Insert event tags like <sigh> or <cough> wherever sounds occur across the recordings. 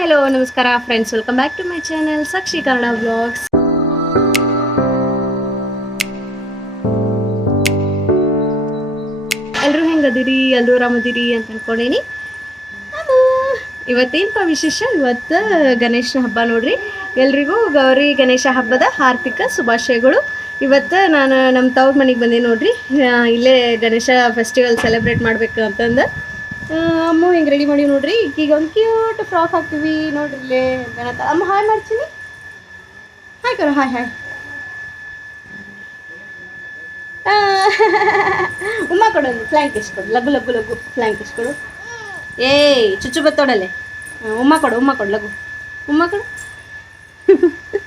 Hello, ನಮಸ್ಕಾರ friends welcome back to my channel Sakshi Kannada vlogs ಎಲ್ಲರೂ ಹೆಂಗದಿರಿ? ಎಲ್ಲರೂ ಆರಾಮದಿರಿ ಅಂತ ಅನ್ಕೊಂಡೇನಿ. ಇವತ್ತೇನಪ್ಪ ವಿಶೇಷ? ಇವತ್ತು ಗಣೇಶನ ಹಬ್ಬ ನೋಡ್ರಿ. ಎಲ್ರಿಗೂ ಗೌರಿ ಗಣೇಶ ಹಬ್ಬದ ಹಾರ್ದಿಕ ಶುಭಾಶಯಗಳು. ಇವತ್ತು ನಾನು ನಮ್ಮ ತವ್ರ ಮನೆಗೆ ಬಂದೆ ನೋಡ್ರಿ. ಇಲ್ಲೇ ಗಣೇಶ ಫೆಸ್ಟಿವಲ್ ಸೆಲೆಬ್ರೇಟ್ ಮಾಡಬೇಕು ಅಂತಂದು. ಅಮ್ಮ ಹಿಂಗೆ ರೆಡಿ ಮಾಡಿ ನೋಡ್ರಿ? ಈಗ ಒಂದು ಕ್ಯೂಟ್ ಫ್ರಾಕ್ ಹಾಕ್ತೀವಿ. ನೋಡ್ರಿ ಇಲ್ಲೇ ಅಮ್ಮ, ಹಾಯ್ ಮಾಡ್ತೀನಿ. ಹಾಯ್ ಕರೋ ಹಾಯ್ ಹಾಯ್. ಉಮ್ಮ ಕೊಡೋದು ಫ್ಲ್ಯಾಂಕ್ ಇಸ್ಕೊಡು. ಕೊಡು ಲಘು ಲಘು ಫ್ಲ್ಯಾಂಕ್ ಇಸ್ಕೊಡು. ಕೊಡು ಏಯ್, ಚುಚ್ಚು ಬತ್ತೋಡಲೆ. ಉಮ್ಮ ಕೊಡು ಉಮ್ಮ ಕೊಡು, ಲಘು. ಉಮ್ಮ ಕೊಡು. <laughs>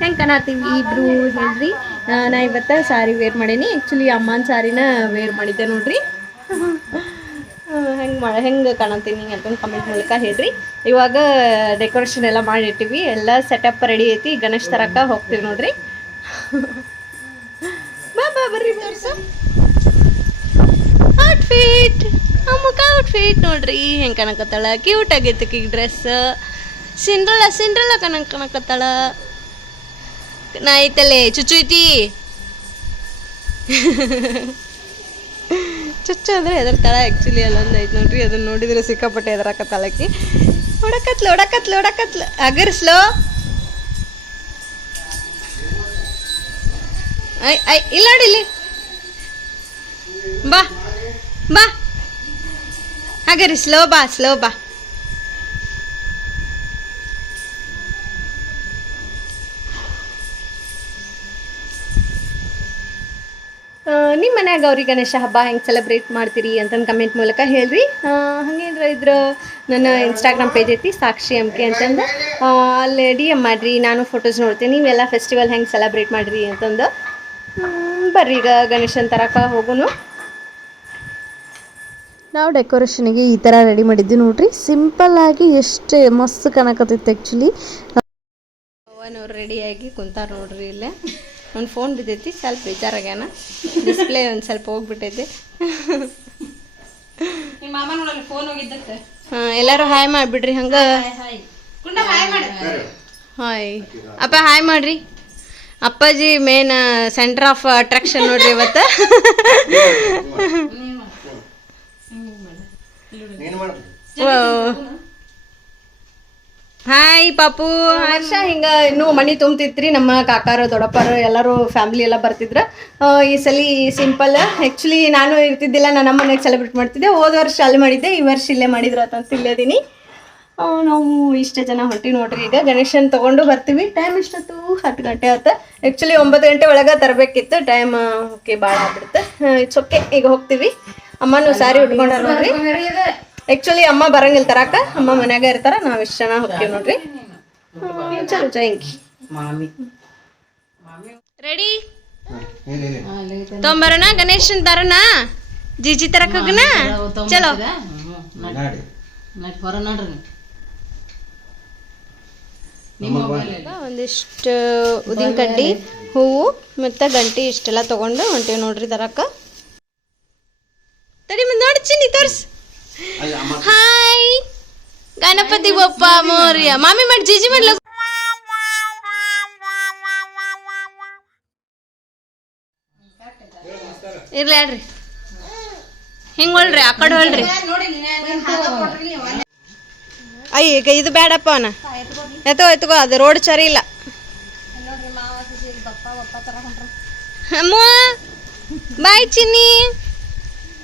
ಹೆಂಗೆ ಕಾಣತ್ತೀವಿ ಇಬ್ರು ಹೇಳ್ರಿ. ನಾ ಇವತ್ತು ಸಾರಿ ವೇರ್ ಮಾಡೀನಿ. ಆ್ಯಕ್ಚುಲಿ ಅಮ್ಮನ ಸಾರಿನ ವೇರ್ ಮಾಡಿದ್ದೆ ನೋಡ್ರಿ. ಹೆಂಗೆ ಹೆಂಗ್ ಹೆಂಗೆ ಕಾಣತ್ತೀನಿ ಅಂತಂದು ಕಮೆಂಟ್ ಮೂಲಕ ಹೇಳ್ರಿ. ಇವಾಗ ಡೆಕೋರೇಷನ್ ಎಲ್ಲ ಮಾಡಿಟ್ಟಿವಿ ಎಲ್ಲ ಸೆಟಪ್ ರೆಡಿ ಐತಿ. ಗಣೇಶ್ ತರಕ ಹೋಗ್ತೀವಿ ನೋಡ್ರಿ. ಬಾ ಬಾ, ಬರ್ರಿ ಔಟ್ಫಿಟ್ ಅಮ್ಮಕ್ಕ ಔಟ್ಫಿಟ್ ನೋಡ್ರಿ. ಹೆಂಗೆ ಕಾಣಕತ್ತಾಳ? ಕ್ಯೂಟ್ ಆಗೈತಿ ಡ್ರೆಸ್ ಸಿಂಡ್ರಲ್ಲ ಸಿಂಡ್ರಲ್ಲ ಕಣಕ್, ಕಾಣಕತ್ತಾಳ. ನಾ ಐತಲ್ಲೇ ಚುಚ್ಚು ಐತಿ ಚುಚ್ಚು ಅಂದ್ರೆ ಹೆದರ್ತಾಳ ಆ್ಯಕ್ಚುಲಿ ಅಲ್ಲೊಂದು ಐತೆ ನೋಡ್ರಿ, ಅದನ್ನ ನೋಡಿದ್ರೆ ಸಿಕ್ಕಾಪಟ್ಟೆ ಹೆದರಾಕತ್ತಾಳಕಿ ಹೊಡಕತ್ಲು ಹೊಡಕತ್ಲು ಹೊಡಕತ್ಲು ಅಗರ್ಸ್ಲೋ. ಐ ಐ ಇಲ್ಲ ನೋಡಿ ಇಲ್ಲಿ. ಬಾ ಬಾ. ಹಾಗಾರಿ ಸ್ಲೋ ಬಾ ಸ್ಲೋ ಬಾ. ನಿಮ್ಮ ಮನ್ಯಾಗ ಅವ್ರಿಗೆ ಗಣೇಶ ಹಬ್ಬ ಹೆಂಗೆ ಸೆಲೆಬ್ರೇಟ್ ಮಾಡ್ತೀರಿ ಅಂತಂದು ಕಮೆಂಟ್ ಮೂಲಕ ಹೇಳ್ರಿ. ಹಂಗೇನರ ಇದ್ರ ನನ್ನ ಇನ್ಸ್ಟಾಗ್ರಾಮ್ ಪೇಜ್ ಐತಿ ಸಾಕ್ಷಿ ಎಂ ಕೆ ಅಂತಂದು. ಅಲ್ಲಿ ಡಿ ಎಂ ಮಾಡಿರಿ ನಾನು ಫೋಟೋಸ್ ನೋಡ್ತೀನಿ ನೀವೆಲ್ಲ ಫೆಸ್ಟಿವಲ್ ಹೆಂಗೆ ಸೆಲೆಬ್ರೇಟ್ ಮಾಡಿರಿ ಅಂತಂದು. ಬರ್ರಿ ಈಗ ಗಣೇಶನ ತರಕ ಹೋಗುನು. ನಾವು ಡೆಕೋರೇಷನಿಗೆ ಈ ಥರ ರೆಡಿ ಮಾಡಿದ್ದು ನೋಡ್ರಿ. ಸಿಂಪಲ್ ಆಗಿ ಎಷ್ಟು ಮಸ್ತ್ ಕಾಣಕತ್ತೈತೆ ಆ್ಯಕ್ಚುಲಿ ಅವ್ರು ರೆಡಿಯಾಗಿ ಕುಂತಾರೆ ನೋಡ್ರಿ ಇಲ್ಲೇ. ಒಂದು ಫೋನ್ ಬಿದ್ದೈತಿ ಸ್ವಲ್ಪ ಬೇಜಾರಾಗ್ಯಾನ ಡಿಸ್ಪ್ಲೇ ಒಂದು ಸ್ವಲ್ಪ ಹೋಗ್ಬಿಟ್ಟೈತಿ. ಹಾಂ ಎಲ್ಲರೂ ಹಾಯ್ ಮಾಡಿಬಿಡ್ರಿ ಹಂಗೆ. ಹಾಯ್ ಮಾಡು. ಹಾಯ್ ಅಪ್ಪ ಹಾಯ್ ಮಾಡ್ರಿ. ಅಪ್ಪಾಜಿ ಮೇನ್ ಸೆಂಟರ್ ಆಫ್ ಅಟ್ರಾಕ್ಷನ್ ನೋಡ್ರಿ ಇವತ್ತು. ಹಾಯ್ ಪಾಪು ವರ್ಷ ಹಿಂಗ ಇನ್ನು ಮನಿ ತುಂಬ್ತಿತ್ರಿ ನಮ್ಮ ಕಾಕಾರ ದೊಡ್ಡಪ್ಪರು ಎಲ್ಲರೂ ಫ್ಯಾಮಿಲಿ ಎಲ್ಲ ಬರ್ತಿದ್ರ. ಈ ಸಲ ಸಿಂಪಲ್ ಆ್ಯಕ್ಚುಲಿ ನಾನು ಇರ್ತಿದ್ದಿಲ್ಲ ನನ್ನ ನಮ್ಮ ಮನೆಗೆ ಸೆಲೆಬ್ರೇಟ್ ಮಾಡ್ತಿದ್ದೆ. ಹೋದ ವರ್ಷ ಅಲ್ಲಿ ಮಾಡಿದ್ದೆ ಈ ವರ್ಷ ಇಲ್ಲೇ ಮಾಡಿದ್ರು ಅಂತ ಇಲ್ಲೇದೀನಿ ನಾವು ಇಷ್ಟ ಜನ ಹೊಂಟಿ ನೋಡ್ರಿ. ಈಗ ಗಣೇಶನ್ ತಗೊಂಡು ಬರ್ತೀವಿ. ಟೈಮ್ ಎಷ್ಟೊತ್ತು? ಹತ್ತು ಗಂಟೆ ಆತ. ಆ್ಯಕ್ಚುಲಿ ಒಂಬತ್ತು ಗಂಟೆ ಒಳಗೆ ತರಬೇಕಿತ್ತು. ಟೈಮ್ ಓಕೆ ಭಾಳ ಆಗ್ಬಿಡುತ್ತೆ ಇಟ್ಸ್ ಓಕೆ ಈಗ ಹೋಗ್ತೀವಿ. ಅಮ್ಮನೂ ಸಾರಿ ಉಟ್ಕೊಂಡಾರ ನೋಡ್ರಿ. ಆ್ಯಕ್ಚುಲಿ ಅಮ್ಮ ಬರಂಗಿಲ್ಲ ತರಾಕ ಅಮ್ಮ ಮನ್ಯಾಗ ಇರ್ತಾರ ನಾವು ಎಷ್ಟು ಜನ ಹೋಗ್ತೀವಿ ನೋಡ್ರಿ. ಚಲೋ ಜಯಂಕಿ ರೆಡಿ ತೊಂಬರೋಣ ಗಣೇಶನ್ ತರೋಣ ಜಿಜಿ ತರಕ ಹೋಗಣ ಚಲೋ. ಒಂದಿಷ್ಟು ಉದಿನ ಕಡ್ಡಿ ಹೂವು ಮತ್ತು ಗಂಟಿ ಇಷ್ಟೆಲ್ಲ ತಗೊಂಡು ಹೊಂಟೀವಿ ನೋಡ್ರಿ ತರಕ ತಡಿ ಮುಂದೆ ನೋಡಿ ಚಿನ್ನಿ ತೋರ್ಸ್ ಹಾಯ್ ಗಣಪತಿ ಬಪ್ಪ ಮೋರ್ಯ. ಮಾಮಿ ಮಾಡಿ ಜಿಜಿ ಮಾಡ್ಲ? ಇರ್ಲಿ ಹೇಳ್ರಿ. ಹಿಂಗ್ ಹೊಳ್ರಿ ಆ ಕಡೆ ಹೊಳ್ರಿ ಅಯ್ಯ ಈಗ ಇದು ಬೇಡಪ್ಪ ಅವನ. ಎತ್ತೋ ಎತ್ಕೋ ಅದು ರೋಡ್ ಸರಿ ಇಲ್ಲ. ಅಮ್ಮ ಬಾಯ್ ಚಿನ್ನಿ.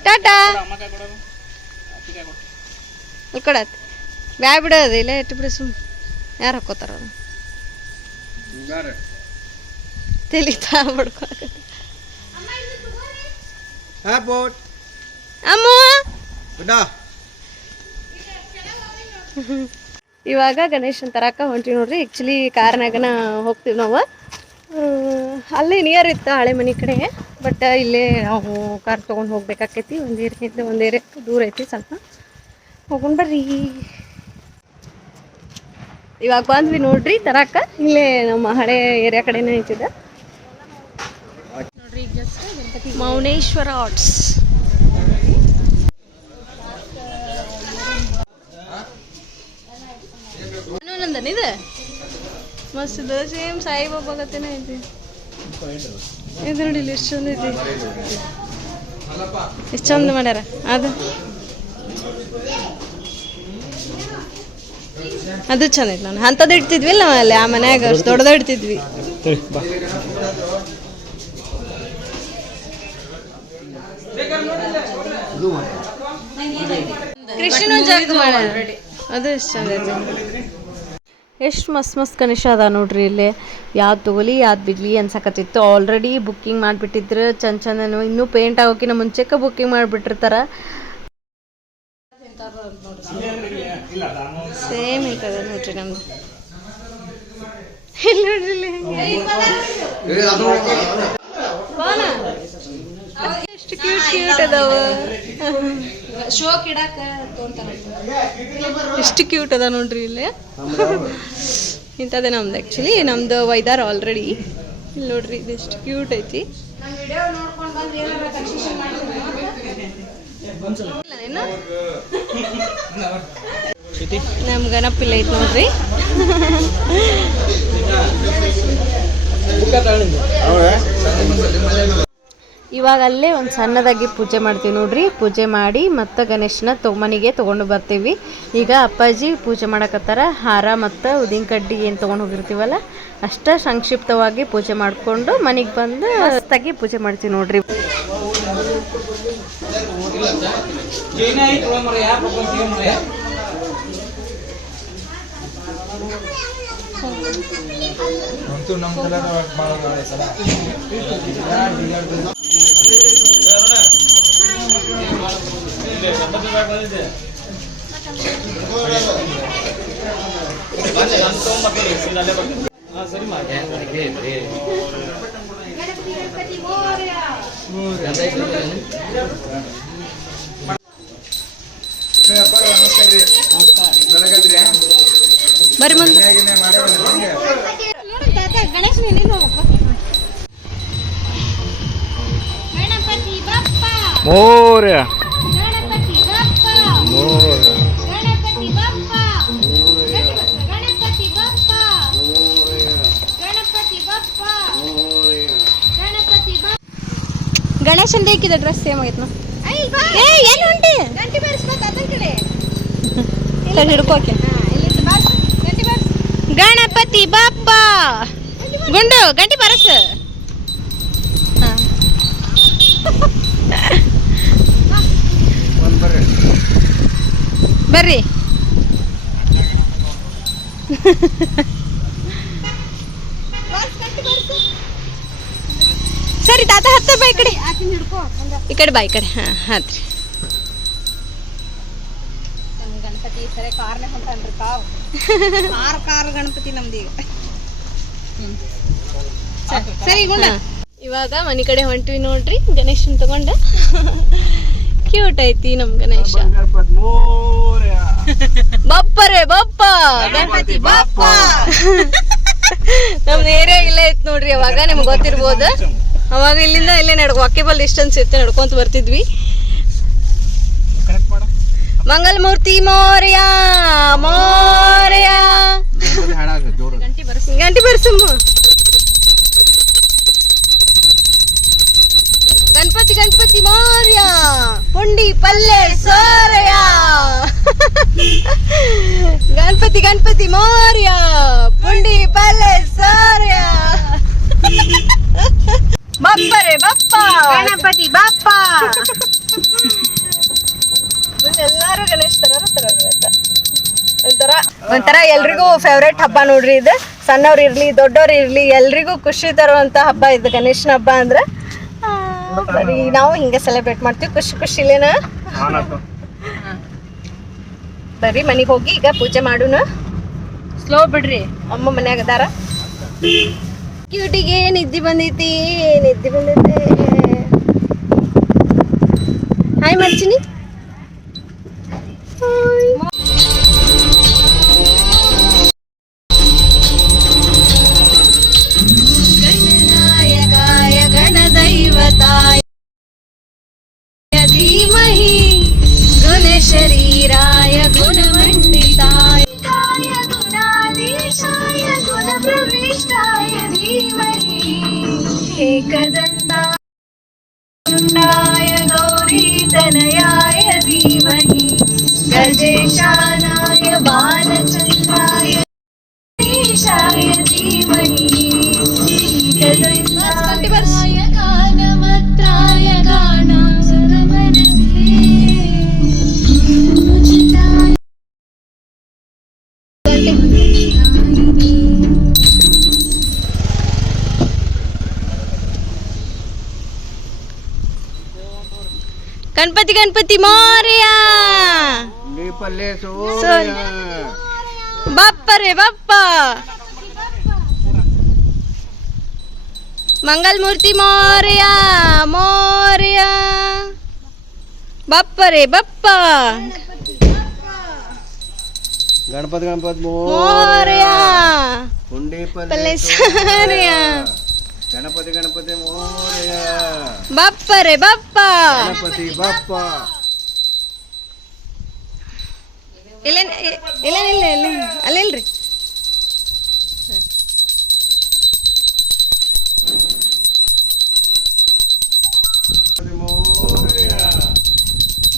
ಟಾಟಾ. ಉಳ್ಕೊಡತ್ ಬ್ಯಾ ಬಿಡೋದು ಇಲ್ಲ ಇಟ್ಟು ಬಿಡು ಸುಮ್ ಯಾರು ಹಾಕೋತಾರ ಅದು? ತಿಳಿತಾ ಬಡ್ಕೊಳಕತ್ತ ಅಮ್ಮ! ಇವಾಗ ಗಣೇಶನ್ ತರಕ ಹೊಂಟಿವಿ ನೋಡ್ರಿ. ಆ್ಯಕ್ಚುಲಿ ಕಾರ್ನಾಗನ ಹೋಗ್ತೀವಿ ನಾವು. ಅಲ್ಲೇ ನಿಯರ್ ಇತ್ತು ಹಳೆ ಮನೆ ಕಡೆ ಬಟ್ ಇಲ್ಲೇ ನಾವು ಕಾರ್ ತೊಗೊಂಡು ಹೋಗ್ಬೇಕಾಕೈತಿ. ಒಂದು ಏರಿಯಿಂದ ಒಂದು ಏರಿಯಾಕ್ಕೆ ದೂರ ಐತಿ ಸ್ವಲ್ಪ. ಹೋಗೊಂಡ್ ಬರ್ರಿ. ಇವಾಗ ಬಂದ್ವಿ ನೋಡ್ರಿ ತರಾಕ. ಇಲ್ಲೇ ನಮ್ಮ ಹಳೆ ಏರಿಯಾ ಕಡೆನೇ ಐತಿದೆ ನೋಡ್ರಿ ಮೌನೇಶ್ವರ ಆರ್ಟ್ಸ್ ನಂದನ್ ಇದು? ಮಸ್ತ್ ಇದು ಸೇಮ್ ಸಾಯಿಬಾಬಾ ಕತೆನೇ ಐತಿ ಇದು. ನೋಡಿ ಇಲ್ಲಿ ಎಷ್ಟು ಚಂದ ಐತಿ ಎಷ್ಟು ಚಂದ ಮಾಡ್ಯಾರ? ಅದು. ಅದು ಚಂದ ನಾನು. ಅಂಥದ್ದು ಇಡ್ತಿದ್ವಿಲ್ಲ ನಾವು ಅಲ್ಲಿ ಆ ಮನ್ಯಾಗ ಅಷ್ಟು ದೊಡ್ಡದ ಇಡ್ತಿದ್ವಿ. ಅದು ಎಷ್ಟು ಮಸ್ತ್ ಮಸ್ತ್ ಗಣೇಶ ಅದ ನೋಡ್ರಿ ಇಲ್ಲಿ. ಯಾವ್ದು ತೊಗೊಲಿ ಯಾವ್ದು ಬಿಡ್ಲಿ ಅನ್ಸಕತ್ತಿತ್ತು. ಆಲ್ರೆಡಿ ಬುಕ್ಕಿಂಗ್ ಮಾಡಿಬಿಟ್ಟಿದ್ರು ಚಂದ ಚಂದನು. ಇನ್ನೂ ಪೇಂಟ್ ಆಗೋಕಿನ ಮುಂಚೆಕ ಬುಕ್ಕಿಂಗ್ ಮಾಡಿಬಿಟ್ಟಿರ್ತಾರ. ಸೇಮ್ ಇರ್ತದೆ ನೋಡ್ರಿ ನಮ್ದು. ಇಲ್ಲ ನೋಡ್ರಿ ಇಲ್ಲಿ ಹೆಂಗೆ. ಬಾನ. ಎಷ್ಟು ಕ್ಯೂಟ್ ಕ್ಯೂಟ್ ಅದಾವ. ಶೋಕ್ ಇಡಾಕ ತೊಗೊಂತಾರ ಎಷ್ಟು ಕ್ಯೂಟ್ ಅದ ನೋಡ್ರಿ ಇಲ್ಲಿ. ಇಂಥದ್ದೇ ನಮ್ದು ಆ್ಯಕ್ಚುಲಿ ನಮ್ದು ವೈದಾರ್ ಆಲ್ರೆಡಿ ಇಲ್ಲಿ ನೋಡ್ರಿ ಇದು ಎಷ್ಟು ಕ್ಯೂಟ್ ಐತಿ. ನಮ್ಮ ವಿಡಿಯೋ ನೋಡ್ಕೊಂಡು ಬಂದ್ರೆ ಏನಾರ ಕನ್ಸೆಷನ್ ಇಲ್ಲ ನಮ್ಮ ಗಣಪಿಲ್ಲ ಐತ್ ನೋಡ್ರಿ. ಇವಾಗ ಅಲ್ಲೇ ಒಂದು ಸಣ್ಣದಾಗಿ ಪೂಜೆ ಮಾಡ್ತೀವಿ ನೋಡ್ರಿ. ಪೂಜೆ ಮಾಡಿ ಮತ್ತೆ ಗಣೇಶನ ತೊಮನಿಗೆ ಮನೆಗೆ ತೊಗೊಂಡು ಬರ್ತೀವಿ. ಈಗ ಅಪ್ಪಾಜಿ ಪೂಜೆ ಮಾಡಕತ್ತಾರ. ಹಾರ ಮತ್ತು ಉದಿನ ಕಡ್ಡಿ ಏನು ತೊಗೊಂಡು ಹೋಗಿರ್ತೀವಲ್ಲ ಅಷ್ಟ ಸಂಕ್ಷಿಪ್ತವಾಗಿ ಪೂಜೆ ಮಾಡಿಕೊಂಡು ಮನೆಗೆ ಬಂದು ಮಸ್ತಾಗಿ ಪೂಜೆ ಮಾಡ್ತೀವಿ ನೋಡ್ರಿ. ಅಂತೂ ನಮ್ಮ ಕಲರ್ ಮಾಡೋದು ಸಲ ಬೆಳಗದ್ರಿ ಬರ್ರಿ ಮುಂದೆ ಮನ್ಯಾಗಿನೇ ಮಾಡೇ ಬಂದ್ರಿ ಹಂಗೆ ಗಣೇಶ ಗಣಪತಿ ಬಪ್ಪ ಮೋರ್ಯ ಗಣಪತಿ ಬಪ್ಪ ಮೋರ್ಯ ಗಣಪತಿ ಬಪ್ಪ ಗಣಪತಿ ಬಪ್ಪ ಗಣಪತಿ ಬಪ್ಪ ಗಣಪತಿ ಬಪ್ಪ ಗಣೇಶನ್ ಬೇಕಿದ ಡ್ರೆಸ್ ಸೇಮ್ ಆಗೈತೆ ನಾ ಏ ಎಲ್ಲಿ ಹೊಂಟಿ ಗಂಟೆ ಬಾರಿಸ್ಬೇಕು ಅದರ ಇಲ್ಲ ಹಿಡ್ಕೋಕೆ ಇಲ್ಲಿ ಬಾರ್ಸು ಗಂಟೆ ಬಾರ್ಸು ಗಣಪತಿ ಬಾಪ್ಪ. ಗುಂಡು, ಗಂಟಿ ಬರಸ. ಬರ್ರಿ. ಸರಿ, ತಾತ ಹತ್ತ ಬಾ ಈ ಕಡೆ. ಈ ಕಡೆ ಬಾ, ಈ ಕಡೆ. ಹಾಂ, ಹಾತ್ರಿ. ಗಣಪತಿ ಸರಿ ಕಾರ್ನೆ ಹೊಂಟಾನ್ರಿ ಕಾವ್ ಕಾರ್ ಕಾರ್ ಗಣಪತಿ ನಮ್ದು ಈಗ. ಸರಿ ಇವಾಗ ಮನೆ ಕಡೆ ಹೊಂಟಿವಿ ನೋಡ್ರಿ ಗಣೇಶನ್ ತಗೊಂಡ. ಕ್ಯೂಟ್ ಐತಿ ನಮ್ ಗಣೇಶ. ಬಪ್ಪರೆ ಬಪ್ಪ! ಗಣಪತಿ ಬಪ್ಪ! ನಮ್ದು ಏರಿಯಾ ಇಲ್ಲೇ ಐತ್ ನೋಡ್ರಿ ಅವಾಗ ನಿಮ್ಗೆ ಗೊತ್ತಿರ್ಬೋದು. ಅವಾಗ ಇಲ್ಲಿಂದ ಇಲ್ಲೇ ನಡ್ಕೊ ವಾಕೇಬಲ್ ಡಿಸ್ಟೆನ್ಸ್ ಇತ್ತು ನಡ್ಕೊಂತ ಬರ್ತಿದ್ವಿ. ಮಂಗಲಮೂರ್ತಿ ಮೋರ್ಯ ಮೋರ್ಯ ಗಣಪತಿ ಹಾಡಾಗ ಜೋರು ಗಂಟಿ ಬರ್ಸಮ್ಮ ಗಣಪತಿ ಗಣಪತಿ ಮೋರ್ಯ ಪುಂಡಿ ಪಲ್ಲೆ ಸೋರಯ ಗಣಪತಿ ಗಣಪತಿ ಮೋರ್ಯ ಪುಂಡಿ ಪಲ್ಲೆ ಸೋರಯ ಬಪ್ಪರೆ ಬಪ್ಪ ಗಣಪತಿ ಬಾಪ್ಪ ಎಲ್ಲಾರು ಗಣೇಶ್ ತರ ಒಂಥರ ಒಂಥರ ಎಲ್ರಿಗೂ ಫೇವ್ರೇಟ್ ಹಬ್ಬ ನೋಡ್ರಿ ಇದು. ಸಣ್ಣವ್ರು ಇರ್ಲಿ ದೊಡ್ಡವ್ರು ಇರ್ಲಿ ಎಲ್ರಿಗೂ ಖುಷಿ ತರುವಂತ ಹಬ್ಬ ಇದು ಗಣೇಶನ ಹಬ್ಬ ಅಂದ್ರೆ. ಬರೀ ನಾವು ಹಿಂಗೆ ಸೆಲೆಬ್ರೇಟ್ ಮಾಡ್ತೀವಿ ಖುಷಿ ಖುಷಿಲೇನ? ಬರೀ ಮನೆಗೆ ಹೋಗಿ ಈಗ ಪೂಜೆ ಮಾಡೋಣ. ಸ್ಲೋ ಬಿಡ್ರಿ. ಅಮ್ಮ ಮನ್ಯಾಗ ಅದಾರ? ಕ್ಯೂಟಿಗೆ ನಿದ್ದೆ ಬಂದೈತಿ ನಿದ್ದೆ ಬಂದೈತಿ. ಹಾಯ್ ಮಾಡ್ತೀನಿ Bye. ಗಣಪತಿ ಗಣಪತಿ ಮೋರ್ಯ ನೇಪಲ್ಲೆ ಸೋರ್ಯ. ಸೋರ್ಯ ಬಪ್ಪ ರೇ ಬಪ್ಪ ಮಂಗಲ್ ಮೂರ್ತಿ ಮೋರ್ಯ ಮೋರ್ಯ ಬಪ್ಪ ರೇ ಬಪ್ಪ ಗಣಪತಿ ಗಣಪತಿ ಮೋರ್ಯ ಹುಂಡಿ ಪಲ್ಲೆ ಪಲ್ಲೆ ಸಾರ್ಯ ಗಣಪತಿ ಗಣಪತಿ ಮೋರ್ಯ. ಬಪ್ಪರೆ ಬಪ್ಪ. ಗಣಪತಿ ಬಪ್ಪ. ಇಲ್ಲ ಇಲ್ಲ ಇಲ್ಲ. ಇಲ್ಲ ಅಲ್ಲಿಲ್ರಿ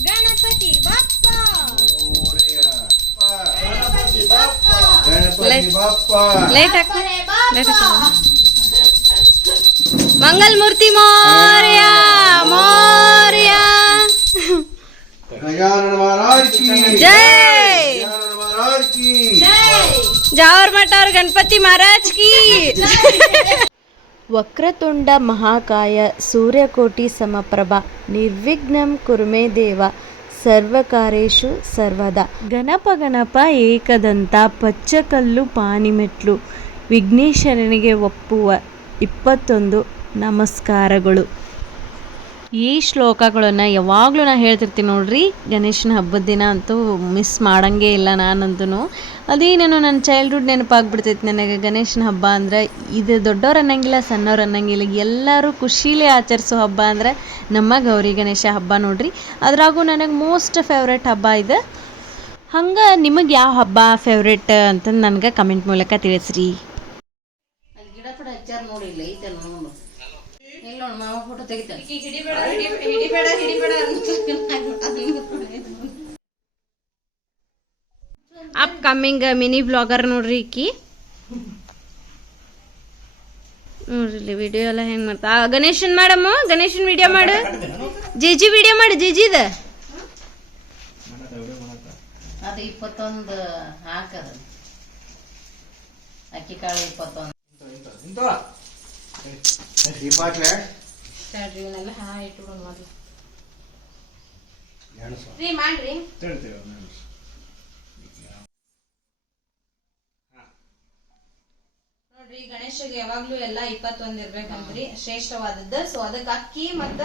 ಗಣಪತಿ ಬಪ್ಪ. ಮೋರ್ಯ. ಗಣಪತಿ ಬಪ್ಪ. ಲೇಟ್ ಬಪ್ಪ. ಲೇಟ್ ಹಾಕ. ಲೈಟ್ ಹಾಕ. మంగళమూర్తి మౌర్య మౌర్య. జై. జావర్ మటార్ గణపతి మహారాజ్కి వక్రతుండ మహాకాయ సూర్యకోటి సమప్రభ నిర్విఘ్నం కురుమే దేవ సర్వకారేషు సర్వదా. గణప గణಪ ಏಕದಂತ ಪಚ್ಚಕಲ್ಲು ಪಾನಿಮೆಟ್ಲು ವಿಘ್ನೇಶ್ವರನಿಗೆ ಒಪ್ಪುವ ಇಪ್ಪತ್ತೊಂದು ನಮಸ್ಕಾರಗಳು. ಈ ಶ್ಲೋಕಗಳನ್ನು ಯಾವಾಗಲೂ ನಾನು ಹೇಳ್ತಿರ್ತೀನಿ ನೋಡ್ರಿ, ಗಣೇಶನ ಹಬ್ಬದ ದಿನ ಅಂತೂ ಮಿಸ್ ಮಾಡಂಗೇ ಇಲ್ಲ ನಾನಂತೂ ಅದೇನೇನೋ ನನ್ನ ಚೈಲ್ಡ್ಹುಡ್ ನೆನಪಾಗ್ಬಿಡ್ತೈತಿ ನನಗೆ, ಗಣೇಶನ ಹಬ್ಬ ಅಂದ್ರೆ ಇದು ದೊಡ್ಡವ್ರು ಅನ್ನಂಗಿಲ್ಲ, ಸಣ್ಣವ್ರು ಅನ್ನಂಗಿಲ್ಲ, ಎಲ್ಲರೂ ಖುಷಿಲೇ ಆಚರಿಸೋ ಹಬ್ಬ ಅಂದ್ರೆ ನಮ್ಮ ಗೌರಿ ಗಣೇಶ ಹಬ್ಬ ನೋಡ್ರಿ. ಅದ್ರಾಗೂ ನನಗೆ ಮೋಸ್ಟ್ ಫೇವ್ರೆಟ್ ಹಬ್ಬ ಇದೆ. ಹಂಗೆ ನಿಮಗೆ ಯಾವ ಹಬ್ಬ ಫೇವ್ರೆಟ್ ಅಂತಂದು ನನಗೆ ಕಮೆಂಟ್ ಮೂಲಕ ತಿಳಿಸ್ರಿ. ಹಿಡಿಬೇಡ ಹಿಡಿಬೇಡ ಅಪ್ ಕಮ್ಮಿಂಗ್ ಮಿನಿ ಬ್ಲಾಗರ್ ನೋಡ್ರಿ ಈಕಿ. ನೋಡ್ರಿ ಇಲ್ಲಿ ವಿಡಿಯೋ ಎಲ್ಲ ಹೆಂಗ್ ಮಾಡ್ತಾ ಗಣೇಶನ್ ಮಾಡಮ್ಮ ಗಣೇಶನ್ ವಿಡಿಯೋ ಮಾಡು. ಜಿಜಿ ವಿಡಿಯೋ ಮಾಡು ಜಿಜಿದ ಅದು ಇಪ್ಪತ್ತೊಂದು ಹಾಕದ. ಅಕ್ಕಿ ಕಾಳು ಇಪ್ಪತ್ತೊಂದು. ದೀಪ ಹಾಕ್ಲೆ ಮಾಡ್ರಿ. ನೋಡ್ರಿ ಗಣೇಶಗೆ ಯಾವಾಗ್ಲೂ ಎಲ್ಲಾ ಇಪ್ಪತ್ತೊಂದ್ ಇರ್ಬೇಕಂತ್ರಿ ಶ್ರೇಷ್ಠವಾದದ್ದು. ಸೊ ಅದಕ್ಕೆ ಅಕ್ಕಿ ಮತ್ತ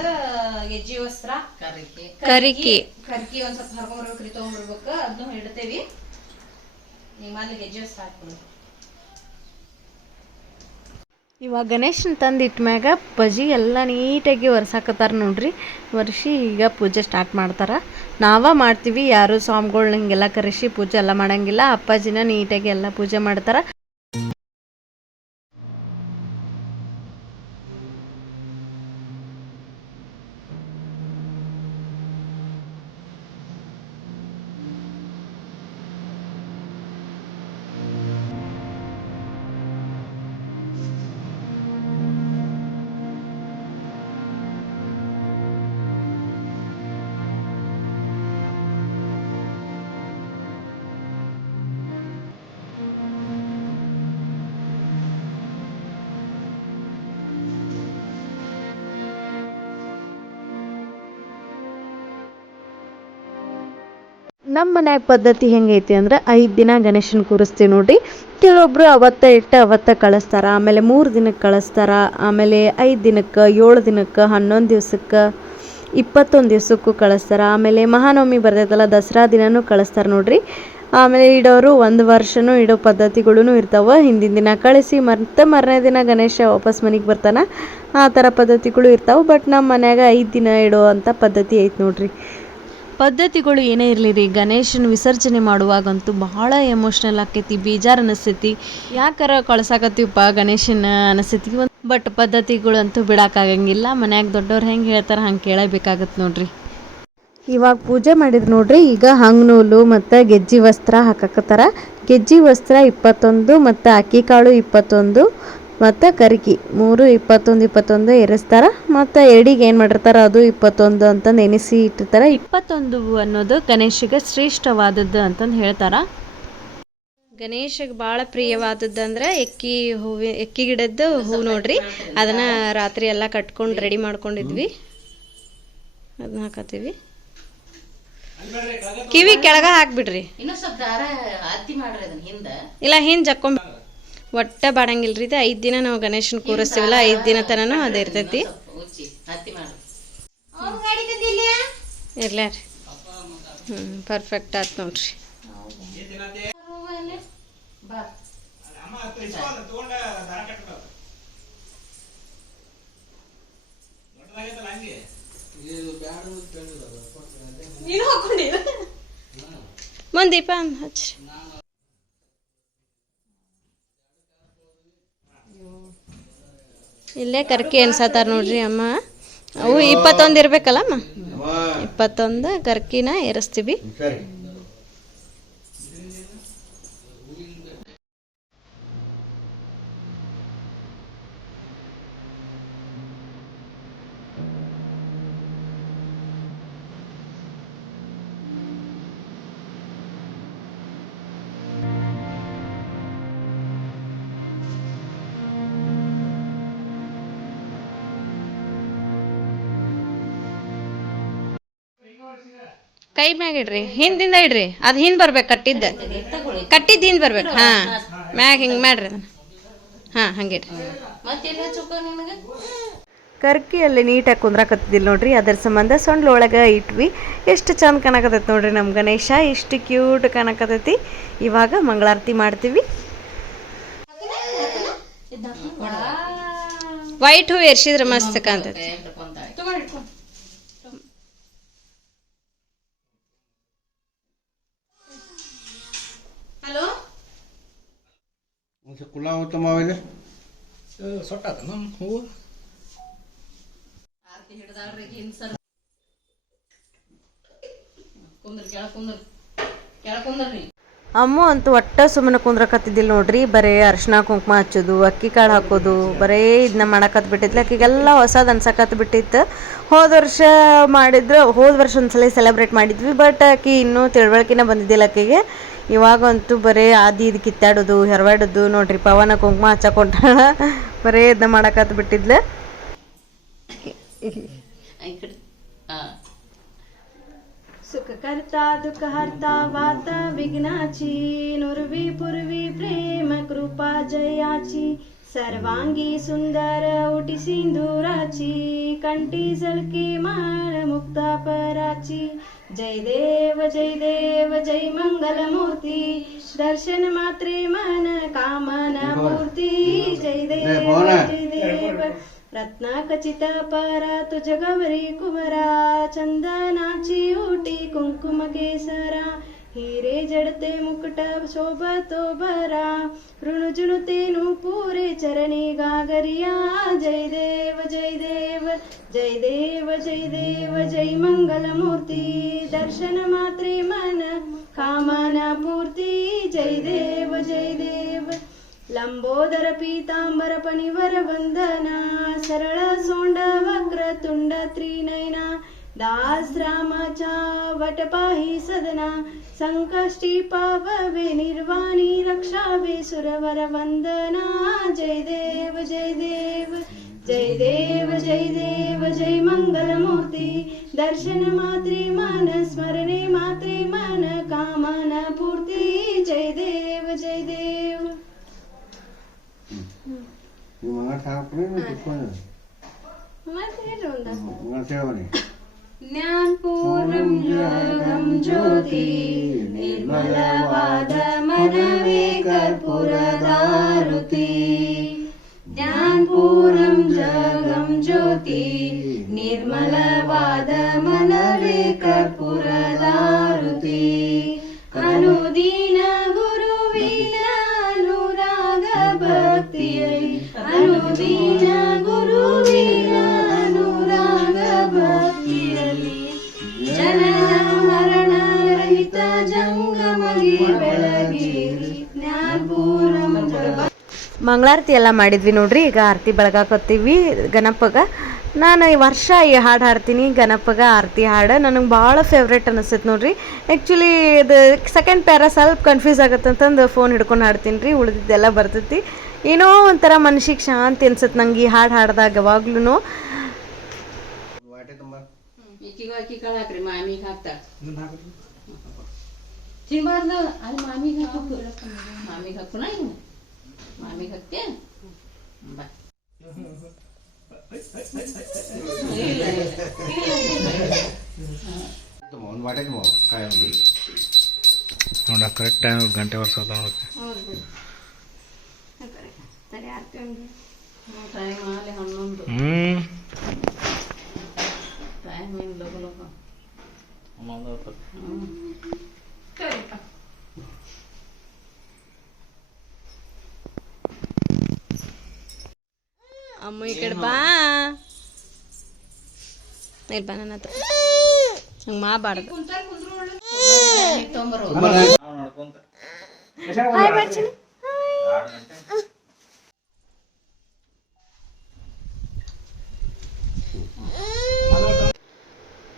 ಗೆಜ್ಜಿ ವಸ್ತ್ರ. ಕರಿಕೆ ಕರಿಕೆ ಕರ್ಕಿ ಒಂದ್ ಸ್ವಲ್ಪ ಹರ್ಕೊಂಡ್ಬರ್ಬೇಕ್ರಿ ತಗೊಂಡ್ಬರ್ಬೇಕು ಅದನ್ನು ಇಡ್ತೇವಿ. ನಿಮ್ಮಲ್ಲಿ ಮೊದ್ಲು ಗೆಜ್ಜೆ ವಸ್ತ್ರ ಹಾಕ್ಬಿಡು. ಇವಾಗ ಗಣೇಶನ ತಂದು ಇಟ್ಮ್ಯಾಗ ಬಜಿ ಎಲ್ಲ ನೀಟಾಗಿ ಒರ್ಸಾಕತ್ತಾರ ನೋಡ್ರಿ. ವರ್ಷಿ ಈಗ ಪೂಜೆ ಸ್ಟಾರ್ಟ್ ಮಾಡ್ತಾರ. ನಾವ ಮಾಡ್ತೀವಿ, ಯಾರು ಸ್ವಾಮಿಗಳ್ನ ಹಿಂಗೆಲ್ಲ ಕರೆಸಿ ಪೂಜೆ ಎಲ್ಲ ಮಾಡಂಗಿಲ್ಲ. ಅಪ್ಪಾಜಿನ ನೀಟಾಗಿ ಎಲ್ಲ ಪೂಜೆ ಮಾಡ್ತಾರ. ನಮ್ಮ ಮನ್ಯಾಗ ಪದ್ಧತಿ ಹೆಂಗೈತಿ ಅಂದ್ರೆ ಐದು ದಿನ ಗಣೇಶನ ಕೂರಿಸ್ತೀವಿ ನೋಡ್ರಿ. ಕೆಲವೊಬ್ರು ಅವತ್ತ ಇಟ್ಟು ಅವತ್ತ ಕಳಿಸ್ತಾರ, ಆಮೇಲೆ ಮೂರು ದಿನಕ್ಕೆ ಕಳಿಸ್ತಾರ, ಆಮೇಲೆ ಐದು ದಿನಕ್ಕೆ, ಏಳು ದಿನಕ್ಕೆ, ಹನ್ನೊಂದು ದಿವ್ಸಕ್ಕೆ, ಇಪ್ಪತ್ತೊಂದು ದಿವ್ಸಕ್ಕೂ ಕಳಿಸ್ತಾರ. ಆಮೇಲೆ ಮಹಾನವಮಿ ಬರ್ತೈತಲ್ಲ, ದಸರಾ ದಿನನೂ ಕಳಿಸ್ತಾರೆ ನೋಡ್ರಿ. ಆಮೇಲೆ ಇಡೋರು ಒಂದು ವರ್ಷನೂ ಇಡೋ ಪದ್ಧತಿಗಳೂ ಇರ್ತಾವೆ. ಹಿಂದಿನ ದಿನ ಕಳಿಸಿ ಮತ್ತೆ ಮಾರನೇ ದಿನ ಗಣೇಶ ವಾಪಸ್ ಮನೆಗೆ ಬರ್ತಾನ. ಆ ಥರ ಪದ್ಧತಿಗಳು ಇರ್ತಾವೆ. ಬಟ್ ನಮ್ಮ ಮನ್ಯಾಗ ಐದು ದಿನ ಇಡೋ ಅಂಥ ಪದ್ಧತಿ ಐತೆ ನೋಡ್ರಿ. ಪದ್ಧತಿಗಳು ಏನೇ ಇರಲಿ ರೀ ಗಣೇಶನ ವಿಸರ್ಜನೆ ಮಾಡುವಾಗಂತೂ ಬಹಳ ಎಮೋಷ್ನಲ್ ಆಕೈತಿ ಬೇಜಾರು ಅನಿಸ್ತೈತಿ ಯಾಕಾರ ಕಳ್ಸಾಕತ್ತೀವಪ್ಪ ಗಣೇಶನ ಅನಿಸ್ತೈತಿ? ಬಟ್ ಪದ್ಧತಿಗಳಂತೂ ಬಿಡೋಕ್ಕಾಗಂಗಿಲ್ಲ ಮನ್ಯಾಗ ದೊಡ್ಡವ್ರು ಹೆಂಗೆ ಹೇಳ್ತಾರೆ ಹಂಗೆ ಕೇಳಬೇಕಾಗತ್ತೆ ನೋಡ್ರಿ. ಇವಾಗ ಪೂಜೆ ಮಾಡಿದ್ರು ನೋಡ್ರಿ, ಈಗ ಹಂಗ್ನೂಲು ಮತ್ತು ಗೆಜ್ಜಿ ವಸ್ತ್ರ ಹಾಕಕತ್ತಾರ. ಗೆಜ್ಜಿ ವಸ್ತ್ರ ಇಪ್ಪತ್ತೊಂದು ಮತ್ತು ಅಕ್ಕಿ ಕಾಳು ಇಪ್ಪತ್ತೊಂದು. ಮತ್ತು ಕರಿಕಿ. ಮೂರು ಇಪ್ಪತ್ತೊಂದು ಇಪ್ಪತ್ತೊಂದು ಎರಸ್ತಾರೆ ಮತ್ತು ಎಡಿಗೆ ಏನು ಮಾಡಿರ್ತಾರ? ಅದು ಇಪ್ಪತ್ತೊಂದು ಅಂತ ನೆನೆಸಿ ಇಟ್ಟಿರ್ತಾರೆ. ಇಪ್ಪತ್ತೊಂದು ಅನ್ನೋದು ಗಣೇಶಿಗೆ ಶ್ರೇಷ್ಠವಾದದ್ದು ಅಂತಂದು ಹೇಳ್ತಾರ. ಗಣೇಶಗೆ ಭಾಳ ಪ್ರಿಯವಾದದ್ದು ಅಂದ್ರೆ ಎಕ್ಕಿ ಹೂವಿ ಎಕ್ಕಿ ಗಿಡದ್ದು ಹೂ ನೋಡ್ರಿ. ಅದನ್ನ ರಾತ್ರಿ ಎಲ್ಲ ಕಟ್ಕೊಂಡು ರೆಡಿ ಮಾಡ್ಕೊಂಡಿದ್ವಿ. ಅದನ್ನ ಹಾಕತ್ತೀವಿ. ಕಿವಿ ಕೆಳಗ ಹಾಕ್ಬಿಡ್ರಿ. ಇನ್ನೂ ಸ್ವಲ್ಪ ದಾರ ಹತ್ತಿ ಮಾಡ್ರಿ ಅದನ್ನ ಹಿಂದ. ಇಲ್ಲ ಹಿಂದೆ ಜಕ್ಕೊಂಡ್ ಒಟ್ಟ ಬಾಡಂಗಿಲ್ರಿ ಇದು. ಐದು ದಿನ ನಾವು ಗಣೇಶನ ಕೂರಿಸ್ತೀವಲ್ಲ ಐದು ದಿನ ತನೂ ಅದೇ ಇರ್ತೈತಿ. ಇರ್ಲಾರಿ ಹ್ಞೂ ಪರ್ಫೆಕ್ಟ್ ಆಯ್ತು ನೋಡ್ರಿ. ಮುಂದೀಪ ಹಚ್ರಿ ಇಲ್ಲೇ ಕರ್ಕಿ ಎನ್ಸತ್ತಾರ ನೋಡ್ರಿ ಅಮ್ಮ. ಅವು ಇಪ್ಪತ್ತೊಂದು ಇರ್ಬೇಕಲ್ಲಮ್ಮ ಇಪ್ಪತ್ತೊಂದು ಕರ್ಕಿನ ಏರಿಸ್ತೀವಿ. ಕೈ ಮ್ಯಾಗ ಇಡ್ರಿ ಹಿಂದಿಂದ ಇಡ್ರಿ ಅದು ಹಿಂದ್ ಬರ್ಬೇಕು ಕಟ್ಟಿದ್ದ. ಕಟ್ಟಿದ್ದ ಹಿಂದ್ ಬರ್ಬೇಕು ಹಾ. ಮ್ಯಾಗ ಹಿಂಗ್ ಮಾಡ್ರಿ ಅದನ್ನ. ಹಾ ಹಂಗಿಡ್ರಿ ಕರ್ಕಿಯಲ್ಲಿ ನೀಟಾಗಿ ಕುಂದ್ರಾಕತ್ತಿದ್ದಿಲ್ಲ ನೋಡ್ರಿ ಅದರ ಸಂಬಂಧ ಸೊಂಡ್ಲೊಳಗೆ ಇಟ್ವಿ. ಎಷ್ಟು ಚಂದ ಕಾಣಕತ್ತೈತಿ ನೋಡ್ರಿ ನಮ್ಮ ಗಣೇಶ ಎಷ್ಟು ಕ್ಯೂಟ್ ಕಾಣಕತ್ತೈತಿ. ಇವಾಗ ಮಂಗಳಾರತಿ ಮಾಡ್ತೀವಿ. ವೈಟ್ ಹೂ ಎರ್ಸಿದ್ರೆ ಮಸ್ತ್ ಕಾಣ್ತೈತಿ. ಒಂದು ಅಂತ ಉತ್ತಮ ಆಗಿದೆ ಕುಂದ್ರ ಕೆಳ ಕುಂದ್ರ. ಕೆಳ ಕುಂದ್ರಿ. ಅಮ್ಮು ಅಂತೂ ಒಟ್ಟ ಸುಮ್ಮನೆ ಕುಂದ್ರಕತ್ತಿದ್ದಿಲ್ಲ ನೋಡ್ರಿ. ಬರೇ ಅರ್ಶಿನ ಕುಂಕುಮ ಹಚ್ಚೋದು ಅಕ್ಕಿ ಕಾಳು ಹಾಕೋದು ಬರೇ ಇದನ್ನ ಮಾಡಕತ್ ಬಿಟ್ಟಿತ್ತು ಅಕ್ಕಿಗೆಲ್ಲ ಹೊಸದು ಅನ್ಸಕತ್ ಬಿಟ್ಟಿತ್ತು ಹೋದ ವರ್ಷ ಮಾಡಿದ್ರ ಹೋದ ವರ್ಷ ಒಂದ್ಸಲ ಸೆಲೆಬ್ರೇಟ್ ಮಾಡಿದ್ವಿ. ಬಟ್ ಅಕ್ಕಿ ಇನ್ನೂ ತಿಳುವಳಿಕೆನ ಬಂದಿದ್ದಿಲ್ಲ ಆಕಿಗೆ ಇವಾಗಂತೂ ಬರೇ ಆದಿ ಇದು ಕಿತ್ತಾಡೋದು ಹೆರವಾಡೋದು ನೋಡ್ರಿ ಪವನ ಕುಂಕುಮ ಹಚ್ಚಕೊಂಡಾಳ ಬರೇ ಇದನ್ನ ಮಾಡಕತ್ ಬಿಟ್ಟಿದ್ಲ ಈ ಕಡೆ ಹಾ सुख करता दुख हरता वात विघ्नाची नुरवी पूर्वी प्रेम कृपा जयाची सर्वांगी सुंदर उटी सिंदुराची कंठी झलकी माळ मुक्ता पराची. जय देव जय देव जय मंगल मूर्ती दर्शन मात्रे मन कामना मूर्ती. जय देव जय देव. रत्नाखचित परा तुझ गौरी कुमरा चंदनाची ओटी कुंकुम केसरा. हिरे जडते मुकुट शोभतो भरा ऋणजुणते पुरे चरणी गागरिया जय देव जय देव जय देव जय देव जय मंगल मूर्ती दर्शन मात्रे मन कामना पूर्ती जय देव जय देव लंबोदर पीतांबर पणिवर वंदना सरळ सोंड वक्र तुंड त्रिनयना दास वट वटपाही सदना संकष्टी पाववे निर्वाणी रक्षावे सुरवर वंदना जय देव जय देव जय देव जय देव जय मङ्गलमूर्ति दर्शन मात्रे मान स्मरणे मात्रे मान कामना पूर्ति जय देव जय देव। मला ठेवणे ज्ञानपूर्णं योगं ज्योति निर्मलवादमन वि कर्पूरदाति ज्ञानपूर्वं ज्योति निर्मलवादमनरे कर्पूरदा ಮಂಗಳಾರತಿ ಎಲ್ಲ ಮಾಡಿದ್ವಿ ನೋಡ್ರಿ. ಈಗ ಆರತಿ ಬೆಳಗಾಕತ್ತೀವಿ ಗಣಪಗ. ನಾನು ಈ ವರ್ಷ ಈ ಹಾಡು ಹಾಡ್ತೀನಿ ಗಣಪಗ ಆರತಿ ಹಾಡು. ನನಗೆ ಭಾಳ ಫೇವ್ರೇಟ್ ಅನಿಸ್ತೈತೆ ನೋಡ್ರಿ. ಆ್ಯಕ್ಚುಲಿ ಇದು ಸೆಕೆಂಡ್ ಪ್ಯಾರ ಸ್ವಲ್ಪ ಕನ್ಫ್ಯೂಸ್ ಆಗತ್ತಂತಂದು ಫೋನ್ ಹಿಡ್ಕೊಂಡು ಹಾಡ್ತೀನಿ ರೀ ಉಳಿದಿದ್ದೆಲ್ಲ ಬರ್ತೈತಿ. ಏನೋ ಒಂಥರ ಮನ್ಸಿಗೆ ಶಾಂತಿ ಅನ್ಸುತ್ತೆ ನಂಗೆ ಈ ಹಾಡು ಹಾಡ್ದಾಗ ಯಾವಾಗ್ಲೂ ಮಾಮಿಗೆ ಹಾಕು ಮಾಮಿಗೆ ಹಾಕುನ ಇನ್ನು ಮಾಮಿಗೆ ಹಾಕ್ತೆ ಬಾ ತುಂಬ ಒಂದು ವಾಟೆ ತುಂಬ ಕಾಯಿ ನೋಡ ಕರೆಕ್ಟ್ ಟೈಮ್ ಗಂಟೆ ವರ್ಷ ನೋಡಕ್ಕೆ ಹ್ಞೂ ಟೈಮ್ ಏನು ಲಗು ಲಗು ಅಮ್ಮ ಈ ಕಡೆ ಬಾ ಇಲ್ಲಿ ಬಾ ನನ್ನ ಹತ್ರ ಹಂಗೆ ಮಾಡಬಾರ್ದು ತೊಂಬರು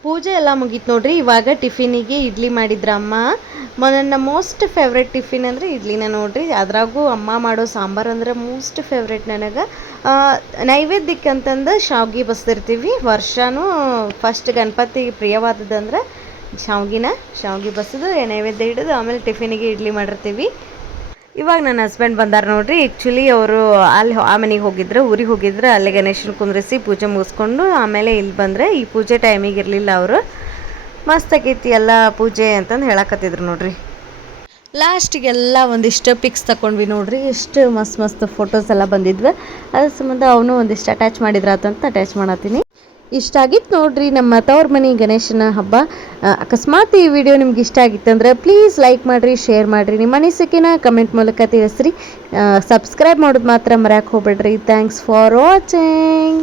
ಪೂಜೆ ಎಲ್ಲ ಮುಗೀತು ನೋಡ್ರಿ. ಇವಾಗ ಟಿಫಿನಿಗೆ ಇಡ್ಲಿ ಮಾಡಿದ್ರ ಅಮ್ಮ. ನನ್ನ ಮೋಸ್ಟ್ ಫೇವ್ರೆಟ್ ಟಿಫಿನ್ ಅಂದರೆ ಇಡ್ಲಿನ ನೋಡ್ರಿ. ಅದ್ರಾಗೂ ಅಮ್ಮ ಮಾಡೋ ಸಾಂಬಾರು ಅಂದ್ರೆ ಮೋಸ್ಟ್ ಫೇವ್ರೆಟ್ ನನಗೆ. ನೈವೇದ್ಯಕ್ಕೆ ಅಂತಂದು ಶಾವ್ಗೆ ಬಸ್ದಿರ್ತೀವಿ. ವರ್ಷನೂ ಫಸ್ಟ್ ಗಣಪತಿ ಪ್ರಿಯವಾದದಂದ್ರೆ ಶಾವ್ಗಿನ. ಶಾವ್ಗೆ ಬಸದು ನೈವೇದ್ಯ ಹಿಡಿದು ಆಮೇಲೆ ಟಿಫಿನಿಗೆ ಇಡ್ಲಿ ಮಾಡಿರ್ತೀವಿ. ಇವಾಗ ನನ್ನ ಹಸ್ಬೆಂಡ್ ಬಂದಾರ ನೋಡ್ರಿ. ಆ್ಯಕ್ಚುಲಿ ಅವರು ಅಲ್ಲಿ ಆ ಮನೆಗೆ ಹೋಗಿದ್ರು, ಊರಿಗೆ ಹೋಗಿದ್ರು. ಅಲ್ಲೇ ಗಣೇಶನ ಕುಂದ್ರಿಸಿ ಪೂಜೆ ಮುಗಿಸ್ಕೊಂಡು ಆಮೇಲೆ ಇಲ್ಲಿ ಬಂದರೆ ಈ ಪೂಜೆ ಟೈಮಿಗೆ ಇರಲಿಲ್ಲ ಅವರು. ಮಸ್ತ್ ಆಗೈತಿ ಎಲ್ಲ ಪೂಜೆ ಅಂತಂದು ಹೇಳಕತ್ತಿದ್ರು ನೋಡ್ರಿ. ಲಾಸ್ಟಿಗೆಲ್ಲ ಒಂದಿಷ್ಟು ಪಿಕ್ಸ್ ತಗೊಂಡ್ವಿ ನೋಡ್ರಿ. ಎಷ್ಟು ಮಸ್ತ್ ಮಸ್ತ್ ಫೋಟೋಸ್ ಎಲ್ಲ ಬಂದಿದ್ವಿ. ಅದ್ರ ಸಂಬಂಧ ಅವನು ಒಂದಿಷ್ಟು ಅಟ್ಯಾಚ್ ಮಾಡಿದ್ರಾತಂತ ಅಟ್ಯಾಚ್ ಮಾಡತ್ತೀನಿ. ಇಷ್ಟ ಆಗಿತ್ತು ನೋಡ್ರಿ ನಮ್ಮ ತವ್ರ ಮನಿ ಗಣೇಶನ ಹಬ್ಬ. ಅಕಸ್ಮಾತ್ ಈ ವಿಡಿಯೋ ನಿಮ್ಗೆ ಇಷ್ಟ ಆಗಿತ್ತಂದ್ರೆ ಪ್ಲೀಸ್ ಲೈಕ್ ಮಾಡಿರಿ ಶೇರ್ ಮಾಡಿರಿ. ನಿಮ್ಮ ಅನಿಸಿಕೆನ ಕಮೆಂಟ್ ಮೂಲಕ ತಿಳಿಸ್ರಿ. ಸಬ್ಸ್ಕ್ರೈಬ್ ಮಾಡೋದು ಮಾತ್ರ ಮರ್ಯಾಕೆ ಹೋಗ್ಬೇಡ್ರಿ. Thanks for watching